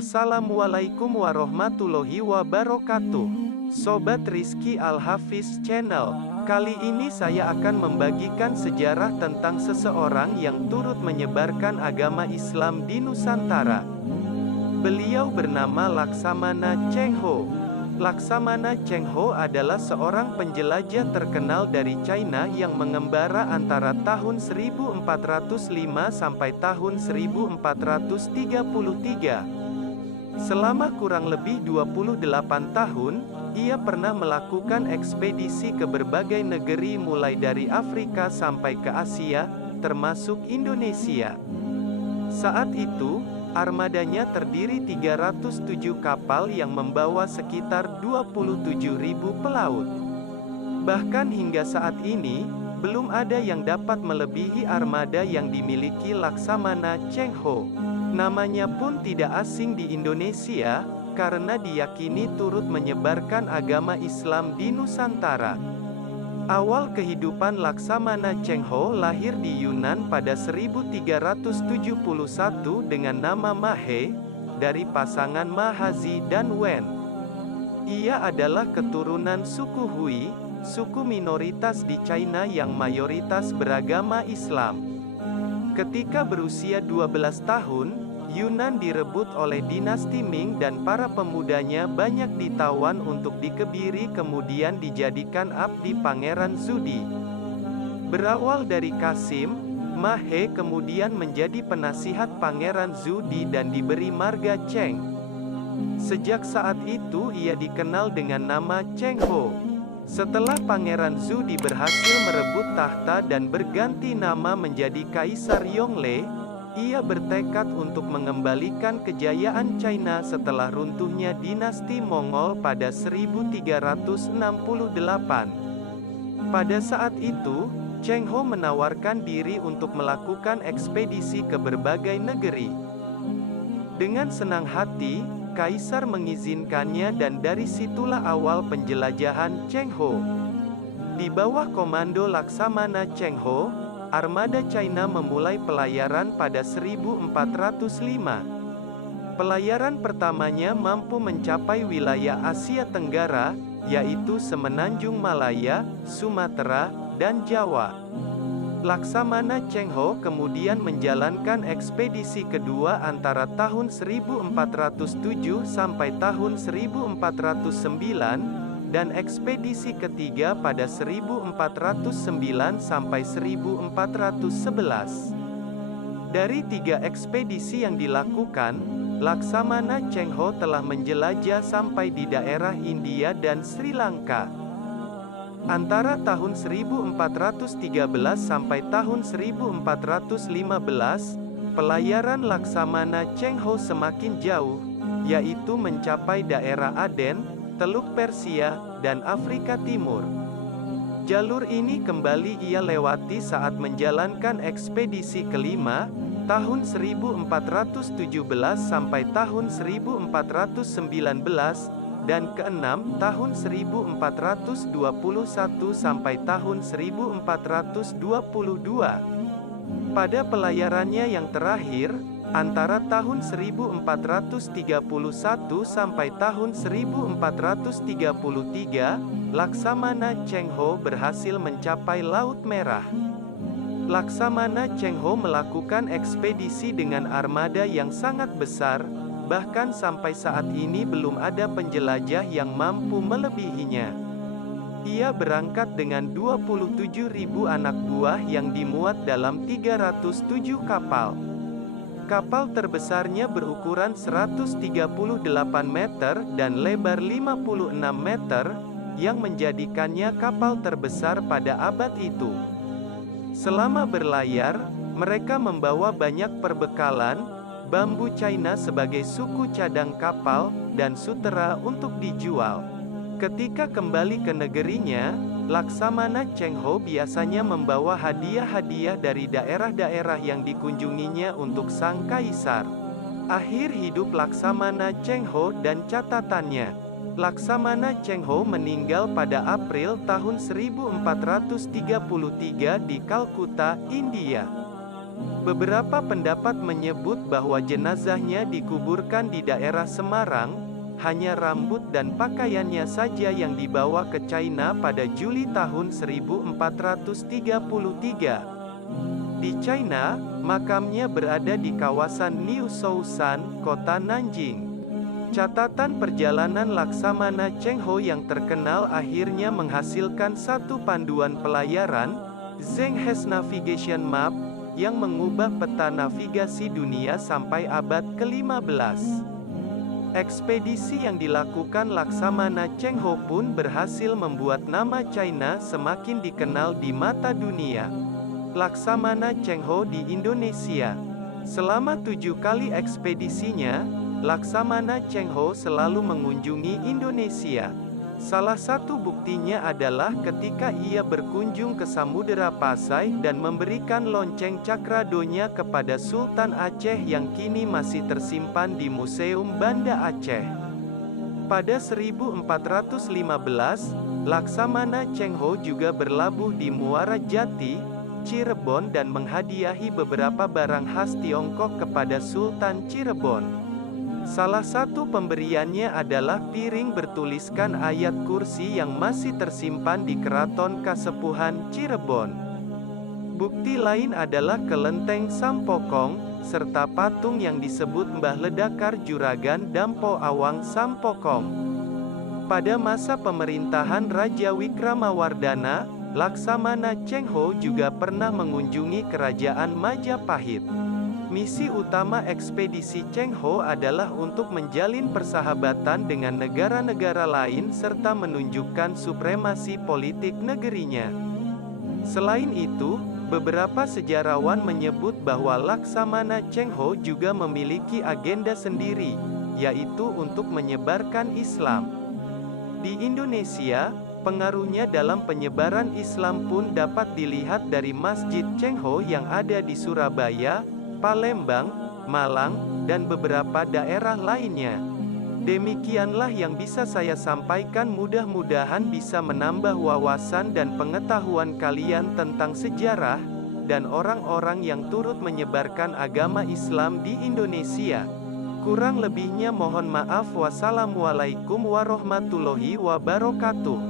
Assalamualaikum warahmatullahi wabarakatuh. Sobat Rizky Al-Hafiz Channel. Kali ini saya akan membagikan sejarah tentang seseorang yang turut menyebarkan agama Islam di Nusantara. Beliau bernama Laksamana Cheng Ho. Laksamana Cheng Ho adalah seorang penjelajah terkenal dari China yang mengembara antara tahun 1405 sampai tahun 1433. Selama kurang lebih 28 tahun, ia pernah melakukan ekspedisi ke berbagai negeri mulai dari Afrika sampai ke Asia, termasuk Indonesia. Saat itu, armadanya terdiri 307 kapal yang membawa sekitar 27.000 pelaut. Bahkan hingga saat ini, belum ada yang dapat melebihi armada yang dimiliki Laksamana Cheng Ho. Namanya pun tidak asing di Indonesia, karena diyakini turut menyebarkan agama Islam di Nusantara. Awal kehidupan Laksamana Cheng Ho lahir di Yunan pada 1371 dengan nama Ma He, dari pasangan Ma Hazi dan Wen. Ia adalah keturunan suku Hui, suku minoritas di China yang mayoritas beragama Islam. Ketika berusia 12 tahun, Yunan direbut oleh dinasti Ming dan para pemudanya banyak ditawan untuk dikebiri kemudian dijadikan abdi Pangeran Zudi. Berawal dari Kasim, Ma He kemudian menjadi penasihat Pangeran Zudi dan diberi marga Cheng. Sejak saat itu ia dikenal dengan nama Cheng Ho. Setelah Pangeran Zudi berhasil merebut tahta dan berganti nama menjadi Kaisar Yongle, ia bertekad untuk mengembalikan kejayaan China setelah runtuhnya dinasti Mongol pada 1368. Pada saat itu, Cheng Ho menawarkan diri untuk melakukan ekspedisi ke berbagai negeri. Dengan senang hati, Kaisar mengizinkannya dan dari situlah awal penjelajahan Cheng Ho. Di bawah komando Laksamana Cheng Ho, armada China memulai pelayaran pada 1405. Pelayaran pertamanya mampu mencapai wilayah Asia Tenggara, yaitu Semenanjung Malaya, Sumatera, dan Jawa. Laksamana Cheng Ho kemudian menjalankan ekspedisi kedua antara tahun 1407 sampai tahun 1409, dan ekspedisi ketiga pada 1409 sampai 1411. Dari 3 ekspedisi yang dilakukan, Laksamana Cheng Ho telah menjelajah sampai di daerah India dan Sri Lanka. Antara tahun 1413 sampai tahun 1415, pelayaran Laksamana Cheng Ho semakin jauh, yaitu mencapai daerah Aden, Teluk Persia, dan Afrika Timur. Jalur ini kembali ia lewati saat menjalankan ekspedisi kelima, tahun 1417 sampai tahun 1419, dan keenam tahun 1421 sampai tahun 1422. Pada pelayarannya yang terakhir, antara tahun 1431 sampai tahun 1433, Laksamana Cheng Ho berhasil mencapai Laut Merah. Laksamana Cheng Ho melakukan ekspedisi dengan armada yang sangat besar, bahkan sampai saat ini belum ada penjelajah yang mampu melebihinya. Ia berangkat dengan 27.000 anak buah yang dimuat dalam 307 kapal. Kapal terbesarnya berukuran 138 meter dan lebar 56 meter, yang menjadikannya kapal terbesar pada abad itu. Selama berlayar, mereka membawa banyak perbekalan, bambu China sebagai suku cadang kapal, dan sutera untuk dijual. Ketika kembali ke negerinya, Laksamana Cheng Ho biasanya membawa hadiah-hadiah dari daerah-daerah yang dikunjunginya untuk sang kaisar. Akhir hidup Laksamana Cheng Ho dan catatannya. Laksamana Cheng Ho meninggal pada April tahun 1433 di Kalkuta, India. Beberapa pendapat menyebut bahwa jenazahnya dikuburkan di daerah Semarang, hanya rambut dan pakaiannya saja yang dibawa ke China pada Juli tahun 1433. Di China, makamnya berada di kawasan New Sousan, kota Nanjing. Catatan perjalanan Laksamana Cheng Ho yang terkenal akhirnya menghasilkan satu panduan pelayaran, Zheng He's Navigation Map, yang mengubah peta navigasi dunia sampai abad ke-15. Ekspedisi yang dilakukan Laksamana Cheng Ho pun berhasil membuat nama China semakin dikenal di mata dunia. Laksamana Cheng Ho di Indonesia. Selama 7 kali ekspedisinya, Laksamana Cheng Ho selalu mengunjungi Indonesia. Salah satu buktinya adalah ketika ia berkunjung ke Samudera Pasai dan memberikan lonceng Cakradonya kepada Sultan Aceh yang kini masih tersimpan di Museum Banda Aceh. Pada 1415, Laksamana Cheng Ho juga berlabuh di Muara Jati, Cirebon dan menghadiahi beberapa barang khas Tiongkok kepada Sultan Cirebon. Salah satu pemberiannya adalah piring bertuliskan ayat kursi yang masih tersimpan di Keraton Kasepuhan Cirebon. Bukti lain adalah kelenteng Sampokong, serta patung yang disebut Mbah Ledakar Juragan Dampo Awang Sampokong. Pada masa pemerintahan Raja Wikramawardhana, Laksamana Cheng Ho juga pernah mengunjungi Kerajaan Majapahit. Misi utama ekspedisi Cheng Ho adalah untuk menjalin persahabatan dengan negara-negara lain serta menunjukkan supremasi politik negerinya. Selain itu, beberapa sejarawan menyebut bahwa Laksamana Cheng Ho juga memiliki agenda sendiri, yaitu untuk menyebarkan Islam. Di Indonesia, pengaruhnya dalam penyebaran Islam pun dapat dilihat dari Masjid Cheng Ho yang ada di Surabaya, Palembang, Malang, dan beberapa daerah lainnya. Demikianlah yang bisa saya sampaikan, mudah-mudahan bisa menambah wawasan dan pengetahuan kalian tentang sejarah, dan orang-orang yang turut menyebarkan agama Islam di Indonesia. Kurang lebihnya mohon maaf. Wassalamualaikum warahmatullahi wabarakatuh.